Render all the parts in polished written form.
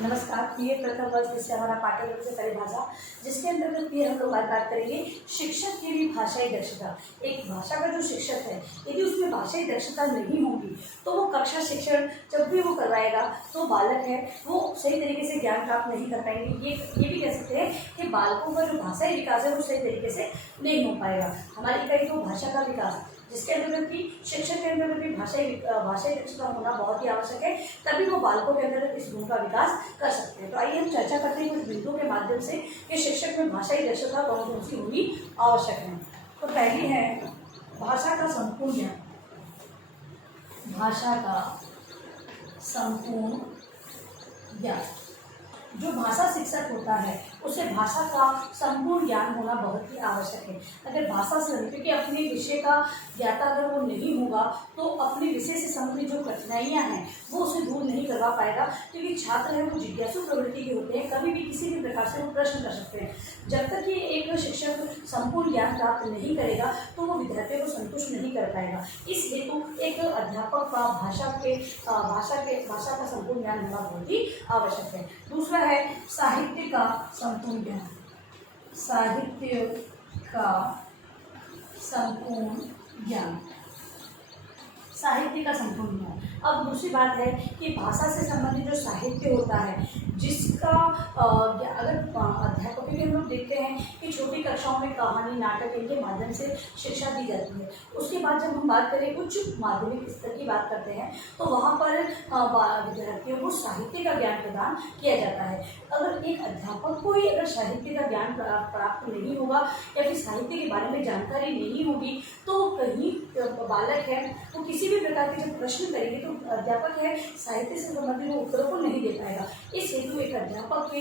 नमस्कार। ये प्रथम वर्ष जिससे हमारा पाठ्यक्रम से परिभाषा, जिसके अंतर्गत ये हम लोग आज बात करेंगे शिक्षक की भी भाषाई दक्षता। एक भाषा का जो शिक्षक है, यदि उसमें भाषाई दक्षता नहीं होगी तो वो कक्षा शिक्षण जब भी वो करवाएगा तो बालक है वो सही तरीके से ज्ञान प्राप्त नहीं कर पाएंगे। ये भी कह सकते हैं कि बालकों का जो भाषाई विकास है वो सही तरीके से नहीं हो पाएगा। हमारी इकाई तो भाषा का विकास, जिसके अंतर्गत भी शिक्षक के अंदर भी भाषाई दक्षता होना बहुत ही आवश्यक है, तभी वो बालकों के अंदर इस गुण का विकास कर सकते हैं। तो आइए हम चर्चा करते हैं कुछ बिंदुओं के माध्यम से कि शिक्षक में भाषाई दक्षता कौन कौन सी होनी आवश्यक है। तो पहली है भाषा का संपूर्ण ज्ञान। भाषा का संपूर्ण ज्ञान, जो भाषा शिक्षक होता है उसे भाषा का संपूर्ण ज्ञान होना बहुत ही आवश्यक है। अगर भाषा से, क्योंकि अपने विषय का ज्ञाता अगर वो नहीं होगा तो अपने विषय से संबंधित जो कठिनाइयाँ हैं वो उसे दूर नहीं करवा पाएगा, क्योंकि छात्र है वो जिज्ञासु प्रवृत्ति के होते हैं, कभी भी किसी भी प्रकार से वो प्रश्न कर सकते हैं। जब तक ये एक शिक्षक संपूर्ण ज्ञान प्राप्त नहीं करेगा तो वो विद्यार्थियों को संतुष्ट नहीं कर पाएगा। इस हेतु एक अध्यापक का भाषा का संपूर्ण ज्ञान होना बहुत ही आवश्यक है। दूसरा है साहित्य का संपूर्ण ज्ञान। साहित्य का संपूर्ण ज्ञान, साहित्य का संपूर्ण ज्ञान। अब दूसरी बात है कि भाषा से संबंधित जो साहित्य होता है, जिसका अगर अध्यापकों के हम लोग देखते हैं कि छोटी कक्षाओं में कहानी, नाटक इनके माध्यम से शिक्षा दी जाती है। उसके बाद जब हम बात करें उच्च माध्यमिक स्तर की बात करते हैं तो वहाँ पर विद्यार्थियों को साहित्य का ज्ञान प्रदान किया जाता है। अगर एक अध्यापक को ही अगर साहित्य का ज्ञान प्राप्त नहीं होगा या फिर साहित्य के बारे में जानकारी नहीं होगी तो कहीं बालक है वो किसी भी प्रकार के जब प्रश्न करेंगे तो अध्यापक है साहित्य से संबंधित उत्तरों को नहीं दे पाएगा। इस हेतु एक अध्यापक के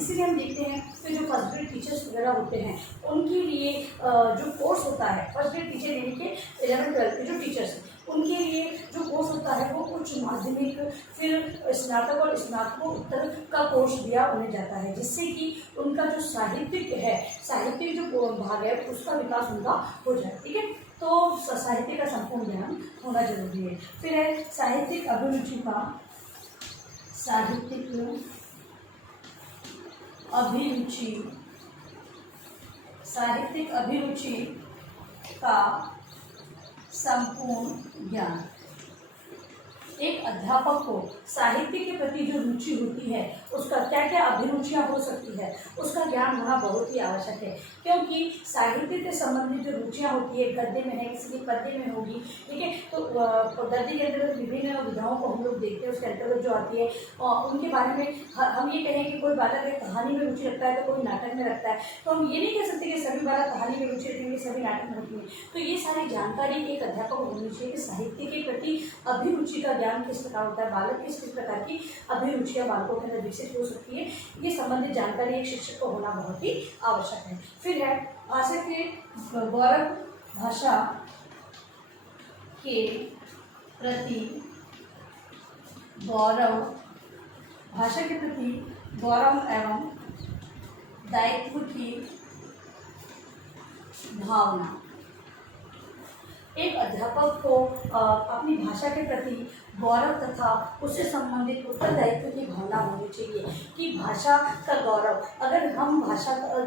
इसलिए हम देखते हैं कि जो फर्स्ट ग्रेड टीचर्स वगैरह होते हैं उनके लिए जो कोर्स होता है, फर्स्ट ग्रेड टीचर यानी कि 11th-12th के जो टीचर्स हैं उनके लिए जो कोर्स होता है वो उच्च माध्यमिक, फिर स्नातक और स्नातकोत्तर का कोर्स दिया उन्हें जाता है, जिससे कि उनका जो साहित्यिक जो भाग है उसका विकास उनका हो जाए। ठीक है, तो साहित्य का संपूर्ण ज्ञान होना जरूरी है। फिर है साहित्यिक अभिरुचि का संपूर्ण ज्ञान। एक अध्यापक को साहित्य के प्रति जो रुचि होती है उसका क्या क्या अभिरुचियाँ हो सकती है उसका ज्ञान होना बहुत ही आवश्यक है, क्योंकि साहित्य से संबंधित जो रुचियाँ होती है, गद्य में है, किसी की पद्य में होगी। ठीक है, तो गद्य के अंतर्गत विभिन्न विधाओं को हम लोग देखते हैं, उसके अंतर्गत जो आती है उनके बारे में हम ये कहें कि कोई बालक है कहानी में रुचि रखता है तो कोई नाटक में रखता है, तो हम ये नहीं कह सकते कि सभी बालक कहानी में रुचि रखेंगे, सभी नाटक में रखेंगे। तो ये सारी जानकारी एक अध्यापक को होनी चाहिए कि साहित्य के प्रति अभिरुचि का ज्ञान किस प्रकार होता है, बालक किस प्रकार की अभिरुचियां बालकों के अंदर विकसित हो सकती है, ये संबंधित जानकारी एक शिक्षक को होना बहुत ही आवश्यक है। फिर है भाषा के गौरव, भाषा के प्रति गौरव एवं दायित्व की भावना। एक अध्यापक को अपनी भाषा के प्रति गौरव तथा उससे संबंधित उत्तरदायित्व की भावना होनी चाहिए कि भाषा का गौरव, अगर हम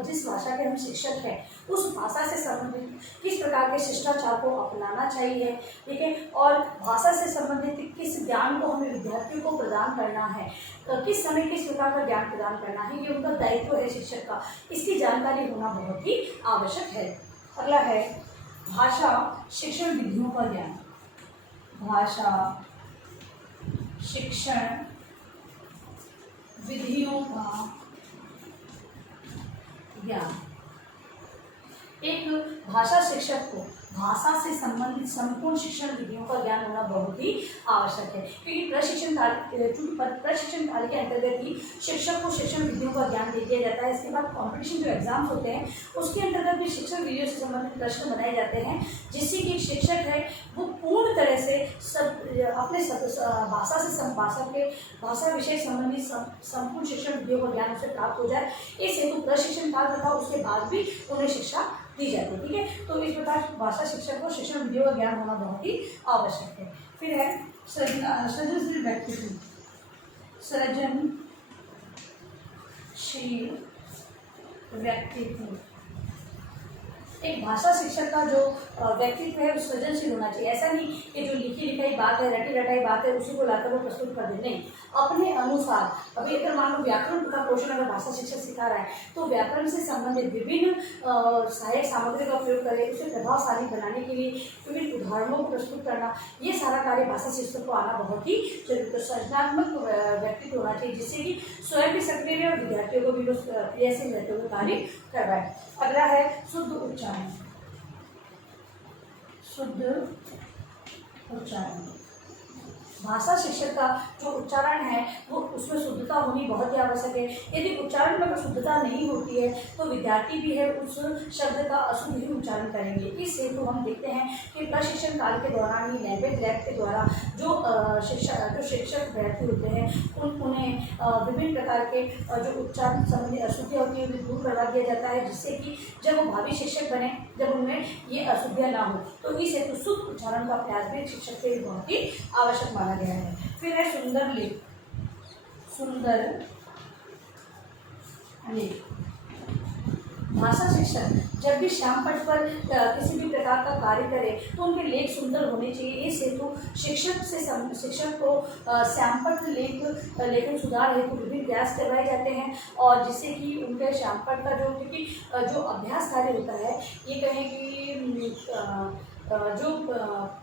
जिस भाषा के हम शिक्षक हैं उस भाषा से संबंधित किस प्रकार के शिष्टाचार को अपनाना चाहिए। ठीक है, और भाषा से संबंधित किस ज्ञान को हमें विद्यार्थियों को प्रदान करना है, किस समय किस प्रकार का ज्ञान प्रदान करना है, ये उनका दायित्व है शिक्षक का, इसकी जानकारी होना बहुत ही आवश्यक है। अगला है भाषा शिक्षण विधियों का ज्ञान। भाषा शिक्षण विधियों का ज्ञान। एक भाषा शिक्षक को भाषा से संबंधित संपूर्ण शिक्षण विधियों का ज्ञान होना बहुत ही आवश्यक है, क्योंकि प्रशिक्षण काल के अंतर्गत ही शिक्षक को शिक्षण विधियों का ज्ञान दे दिया जाता है। इसके बाद कॉम्पिटिशन जो एग्जाम्स होते हैं उसके अंतर्गत भी शिक्षण विधियों से संबंधित प्रश्न बनाए जाते हैं, जिससे कि एक शिक्षक है वो पूर्ण तरह से अपने भाषा विषय संबंधी संपूर्ण शिक्षण विधियों का ज्ञान उसे प्राप्त हो जाए। इस हेतु प्रशिक्षण काल तथा उसके बाद भी उन्हें शिक्षा दी जाती है। ठीक है, तो इस प्रकार भाषा शिक्षक को शिक्षण विधियों का ज्ञान होना बहुत ही आवश्यक है। फिर है सृजनशील व्यक्तित्व। सृजनशील व्यक्तित्व। एक भाषा शिक्षक का जो व्यक्तित्व है वो सृजनशील होना चाहिए। ऐसा नहीं कि जो लिखी लिखाई बात है, रटी रटाई बात है, उसी को लाकर वो प्रस्तुत कर दे, नहीं, अपने अनुसार। अभी अगर मान लो व्याकरण का पोषण अगर भाषा शिक्षक सिखा रहा है तो व्याकरण से संबंधित विभिन्न सहायक सामग्री का प्रयोग करें, उसे प्रभावशाली बनाने के लिए विभिन्न उदाहरणों को प्रस्तुत करना, ये सारा कार्य भाषा शिक्षक को आना बहुत ही जरूरी। तो सृजनात्मक व्यक्तित्व होना चाहिए जिससे कि स्वयं भी सक्रिय रहे और विद्यार्थियों को भी क्रियाशील रहते हुए कार्य करवाए। अगला है शुद्ध उच्चारण। शुद्ध उच्चारण, भाषा शिक्षक का जो उच्चारण है वो उसमें शुद्धता होनी बहुत ही आवश्यक है। यदि उच्चारण में अगर शुद्धता नहीं होती है तो विद्यार्थी भी है उस शब्द का अशुद्ध ही उच्चारण करेंगे। इस हेतु हम देखते हैं कि प्रशिक्षण काल के दौरान ही लैंग्वेज लैब के द्वारा जो शिक्षक विद्यार्थी होते हैं उन्हें विभिन्न प्रकार के जो उच्चारण संबंधी अशुद्धियाँ होती है उन्हें दूर करवा दिया जाता है, जिससे कि जब वो भावी शिक्षक बने, जब उनमें ये अशुद्धियाँ ना हो, तो इस हेतु शुद्ध उच्चारण का प्रयास भी शिक्षक के लिए बहुत ही आवश्यक माना गया है। फिर है सुंदर लेख। सुंदर लेख, भाषा शिक्षक जब भी श्याम पट पर किसी भी प्रकार का कार्य करे तो उनके लेख सुंदर होने चाहिए। इस हेतु शिक्षक को श्याम पट लेखन सुधार हेतु विभिन्न प्रयास करवाए जाते हैं, और जिससे कि उनके श्याम पट का क्योंकि जो अभ्यास कार्य होता है, ये कहें कि जो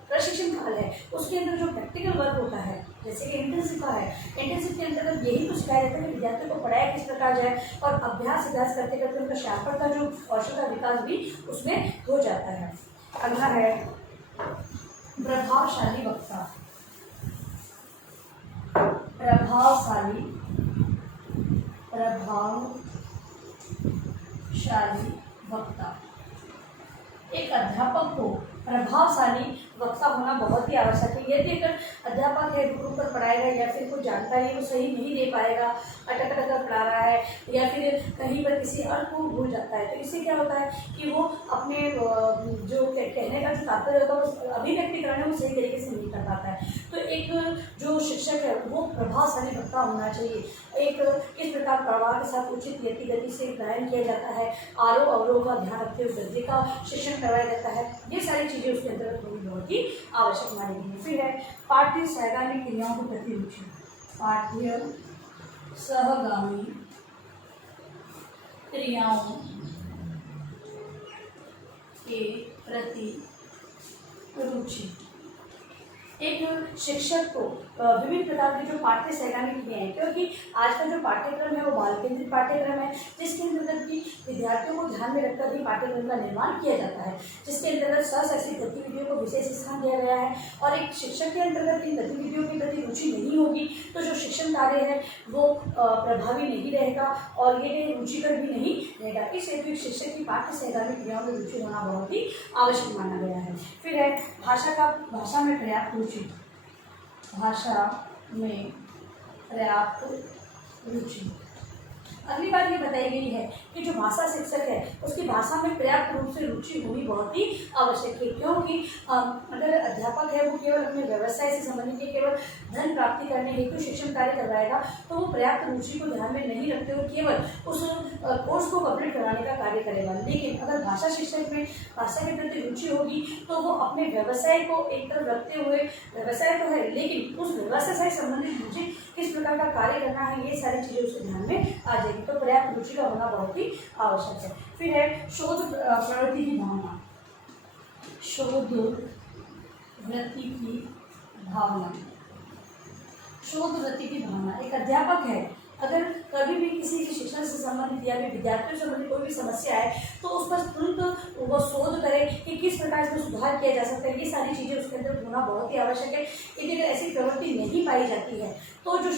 प्रशिक्षण काल है उसके अंदर जो प्रैक्टिकल वर्क होता है, जैसे कि इंटर्नशिप का है, इंटर्नशिप के अंतर्गत यही तो सिखाया जाता है कि विद्यार्थियों को पढ़ाया किस प्रकार जाए, और अभ्यास करते करते उनका श्यामपट का जो कौशल का विकास भी उसमें हो जाता है। अगला है प्रभावशाली वक्ता। प्रभावशाली वक्ता, एक अध्यापक को प्रभावशाली वक्ता होना बहुत ही आवश्यक है। यदि अगर अध्यापक है ग्रुप पर पढ़ाएगा या फिर कोई जानकारी वो सही नहीं दे पाएगा, अटक कर पढ़ा रहा है या फिर कहीं पर किसी अर्थ को भूल जाता है, तो इससे क्या होता है कि वो अपने जो कहने का जो तात्पर्य होता है वो अभिव्यक्तिकरण है वो सही तरीके से नहीं कर पाता है। तो एक जो शिक्षक है वो प्रभावशाली वक्ता होना चाहिए। एक किस प्रकार प्रवाह के साथ उचित गति से गायन किया जाता है, आरोह अवरोह का ध्यान रखते हुए गद्य का शिक्षण करवाया जाता है, ये सारी चीज़ें उसके अंतर्गत होनी बहुत ही आवश्यक मानी गई है। फिर है पाठ्य सहगामी क्रियाओं के प्रति रुचि। पाठ्य सहगामी क्रियाओं के प्रति रुचि, एक शिक्षक को विभिन्न प्रकार की जो पाठ्य सहगामी क्रियाएं, क्योंकि आज का जो पाठ्यक्रम है वो बाल केंद्रित पाठ्यक्रम है, जिसके अंतर्गत भी विद्यार्थियों को ध्यान में रखकर ही पाठ्यक्रम का निर्माण किया जाता है, जिसके अंतर्गत शैक्षिक गतिविधियों को विशेष स्थान दिया गया है। और एक शिक्षक के अंतर्गत इन गतिविधियों के प्रति रुचि नहीं होगी तो जो शिक्षण कार्य है वो प्रभावी नहीं रहेगा और ये रुचिकर भी नहीं रहेगा। इस हेतु एक शिक्षक की पाठ्य सहगामी क्रियाओं में रुचि होना बहुत ही आवश्यक माना गया है। फिर है भाषा में पर्याप्त रुचि। भाषा में पर्याप्त रुचि, अगली बात ये बताई गई है कि जो भाषा शिक्षक है उसकी भाषा में पर्याप्त रूप से रुचि होनी बहुत ही आवश्यक है, क्योंकि अगर अध्यापक है वो केवल अपने व्यवसाय से संबंधित केवल धन प्राप्ति करने हेतु शिक्षण कार्य करवाएगा तो वो पर्याप्त रुचि को ध्यान में नहीं रखते हुए केवल उस कोर्स को कंप्लीट कराने का कार्य करेगा। लेकिन अगर भाषा शिक्षक में भाषा के प्रति रुचि होगी तो वो अपने व्यवसाय को एक तरफ रखते हुए, व्यवसाय तो है लेकिन उस व्यवसाय से संबंधित मुझे किस प्रकार का कार्य करना है, ये सारी चीज़ें उसके ध्यान में आ जाएगी। तो पर्याप्त रुचि का होना बहुत ही आवश्यक है। फिर है शोध प्रवृत्ति की भावना। शोध वृत्ति की भावना, शोध वृत्ति की भावना, एक अध्यापक है अगर कभी भी किसी की शिक्षण से संबंधित या फिर विद्यार्थियों से संबंधित कोई भी समस्या है तो उस पर तुरंत वो शोध करे कि किस प्रकार इसमें सुधार किया जा सकता है, ये सारी चीज़ें उसके अंदर होना बहुत ही आवश्यक है। यदि अगर ऐसी प्रवृत्ति नहीं पाई जाती है तो जो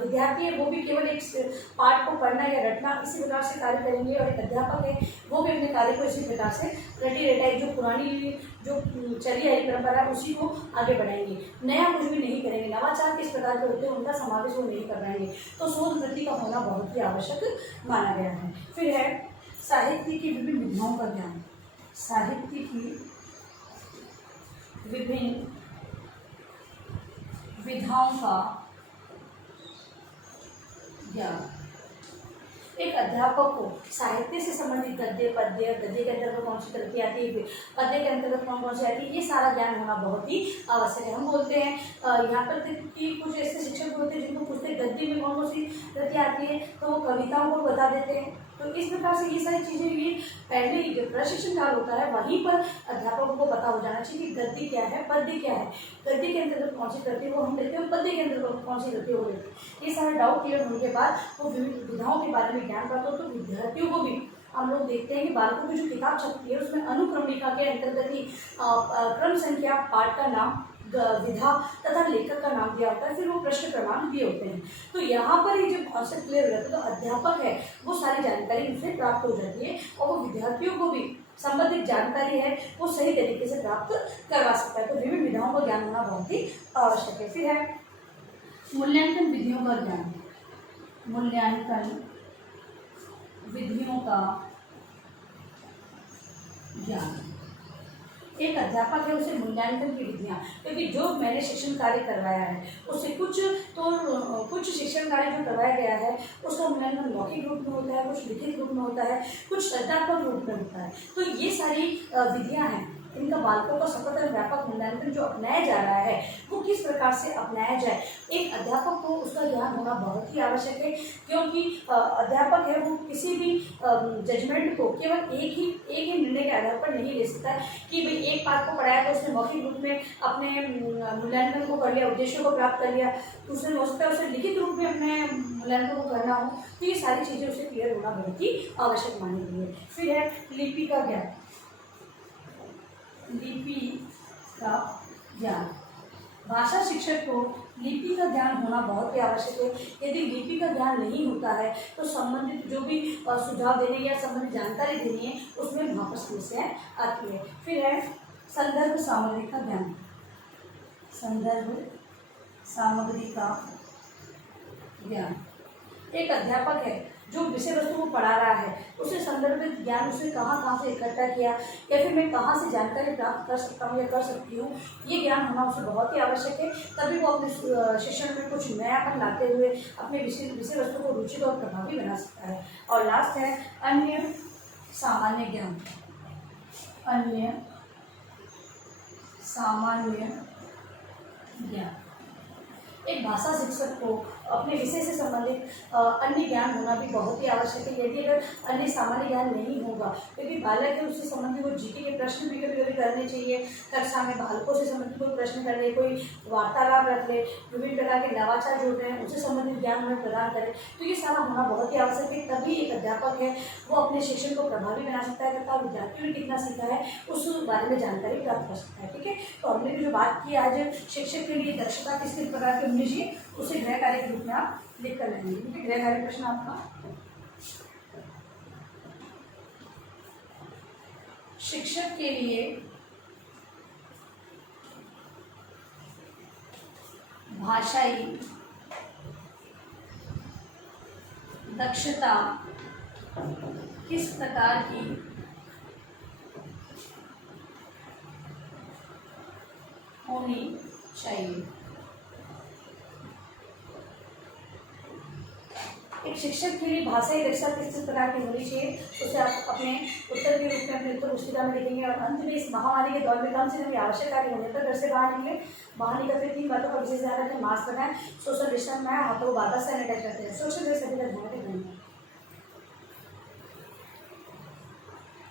विद्यार्थी है वो भी केवल एक पाठ को पढ़ना या रटना इसी प्रकार से कार्य करेंगे, और एक अध्यापक है वो भी अपने कार्य को इसी प्रकार से रटी रटाई जो पुरानी जो चली आई परंपरा है उसी को आगे बढ़ाएंगे, नया कुछ भी नहीं करेंगे। नवाचार किस प्रकार के होते हैं उनका समावेश वो नहीं कर पाएंगे। तो शोध वृत्ति का होना बहुत ही आवश्यक माना गया है। फिर है साहित्य की विभिन्न विधाओं का ज्ञान। साहित्य की विभिन्न विधाओं का ज्ञान, एक अध्यापक को साहित्य से संबंधित गद्य पद्य, गद्य के अंतर्गत कौन सी कृति आती है, पद्य के अंतर्गत कौन कौन सी आती है, ये सारा ज्ञान होना बहुत ही आवश्यक है। हम बोलते हैं यहाँ पर कि कुछ ऐसे शिक्षक होते हैं जिनको पूछते गद्य में कौन कौन सी कृति आती है तो वो कविताओं को बता देते हैं। तो इस प्रकार से ये सारी चीज़ें ये पहले ही जो प्रशिक्षण काल होता है वहीं पर अध्यापकों को पता हो जाना चाहिए कि गद्य क्या है, पद्य क्या है, गद्य के अंतर्गत कौन सी कृति को हम लेते हैं, पद्य के अंतर्गत कौन सी कृति को लेते हैं। ये सारा डाउट क्लियर होने के बाद वो विभिन्न विधाओं के बारे में ज्ञान प्राप्त हो। तो विद्यार्थियों को भी हम लोग देखते हैं कि बालकों की जो किताब छपती है उसमें अनुक्रमणिका के अंतर्गत ही क्रम संख्या, पाठ का नाम, विधा तथा लेखक का नाम दिया होता है, फिर वो प्रश्न क्रमांक दिए होते हैं। तो यहाँ पर ही जब कॉन्सेप्ट क्लियर हो जाता है तो अध्यापक है वो सारी जानकारी उनसे प्राप्त हो जाती है और वो विद्यार्थियों को भी संबंधित जानकारी है वो सही तरीके से प्राप्त करवा सकता है। तो विभिन्न विधाओं का ज्ञान होना बहुत ही आवश्यक है। फिर है मूल्यांकन विधियों का ज्ञान। मूल्यांकन विधियों का ज्ञान। एक अध्यापक है उसे मूल्यांकन की विधियाँ, क्योंकि जो मैंने शिक्षण कार्य करवाया है उससे कुछ शिक्षण कार्य जो करवाया गया है उसका मूल्यांकन मौखिक रूप में होता है, कुछ लिखित रूप में होता है, कुछ शब्दात्मक रूप में होता है। तो ये सारी विधियाँ हैं, इनका बालकों का सफल और व्यापक मूल्यांकन जो अपनाया जा रहा है वो किस प्रकार से अपनाया जाए, एक अध्यापक को उसका ज्ञान होना बहुत ही आवश्यक है। क्योंकि अध्यापक है वो किसी भी जजमेंट को केवल एक ही निर्णय के आधार पर नहीं ले सकता है कि भाई एक बात को पढ़ाया तो उसने मौखिक रूप में अपने मूल्यांकन को कर लिया, उद्देश्यों को प्राप्त कर लिया, दूसरे हो सकता है उसे लिखित रूप में अपने मूल्यांकन को करना हो। तो ये सारी चीज़ें उसे क्लियर होना बहुत ही आवश्यक मानी गई है। फिर है लिपि का ज्ञान। लिपि का ज्ञान, भाषा शिक्षक को लिपि का ज्ञान होना बहुत ही आवश्यक है। यदि लिपि का ज्ञान नहीं होता है तो संबंधित जो भी सुझाव देने या संबंधित जानकारी देनी है उसमें वहाँ पर समस्याएं आती है। फिर है संदर्भ सामग्री का ज्ञान। संदर्भ सामग्री का ज्ञान, एक अध्यापक है जो विषय वस्तु को पढ़ा रहा है उसे संदर्भित ज्ञान उसने कहाँ से इकट्ठा किया या फिर मैं कहाँ से जानकारी प्राप्त कर सकता हूँ या कर सकती हूँ, ये ज्ञान होना उसे बहुत ही आवश्यक है। तभी वो अपने शिक्षण में कुछ नयापन लाते हुए अपने विषय वस्तु को रुचिकर और प्रभावी बना सकता है। और लास्ट है अन्य सामान्य ज्ञान। अन्य सामान्य ज्ञान, एक भाषा शिक्षक को अपने विषय से संबंधित अन्य ज्ञान होना भी बहुत ही आवश्यक है। यदि अगर अन्य सामान्य ज्ञान नहीं होगा, यदि बालक है उससे संबंधित वो जीके के प्रश्न भी कभी कभी करने चाहिए, कक्षा में बालकों से संबंधित कोई प्रश्न कर ले, कोई वार्तालाप रख ले, विभिन्न प्रकार के नवाचार जो होते हैं उससे संबंधित ज्ञान हमें प्रदान करे, तो ये सारा होना बहुत ही आवश्यक है। तभी एक अध्यापक है वो अपने शिक्षण को प्रभावी बना सकता है तथा विद्यार्थियों ने कितना सीखा है उस बारे में जानकारी प्राप्त कर सकता है। ठीक है, तो हमने जो बात की आज शिक्षक के लिए दक्षता किस किस प्रकार की होनी चाहिए उसे गृह कार्य के रूप में आप लिख कर लेंगे। ठीक है, गृह कार्य प्रश्न आपका, शिक्षक के लिए भाषाई दक्षता किस प्रकार की होनी चाहिए। एक शिक्षक के लिए भाषाई दक्षता किस प्रकार की होनी चाहिए उसे आप अपने उत्तर के रूप में अपने उत्तर पुस्तिका में लिखेंगे। और अंत में इस महामारी के दौर में कम से कम आवश्यक कार्य होने पर घर से बाहर निकले, बाहर निकलते 3 बातों का विशेष ध्यान रखें, मास्क लगाएं, सोशल डिस्टेंस बनाएं, हाथों को बार-बार सैनिटाइज करते हैं, सोशल डिस्टेंस सभी का ध्यान रखें।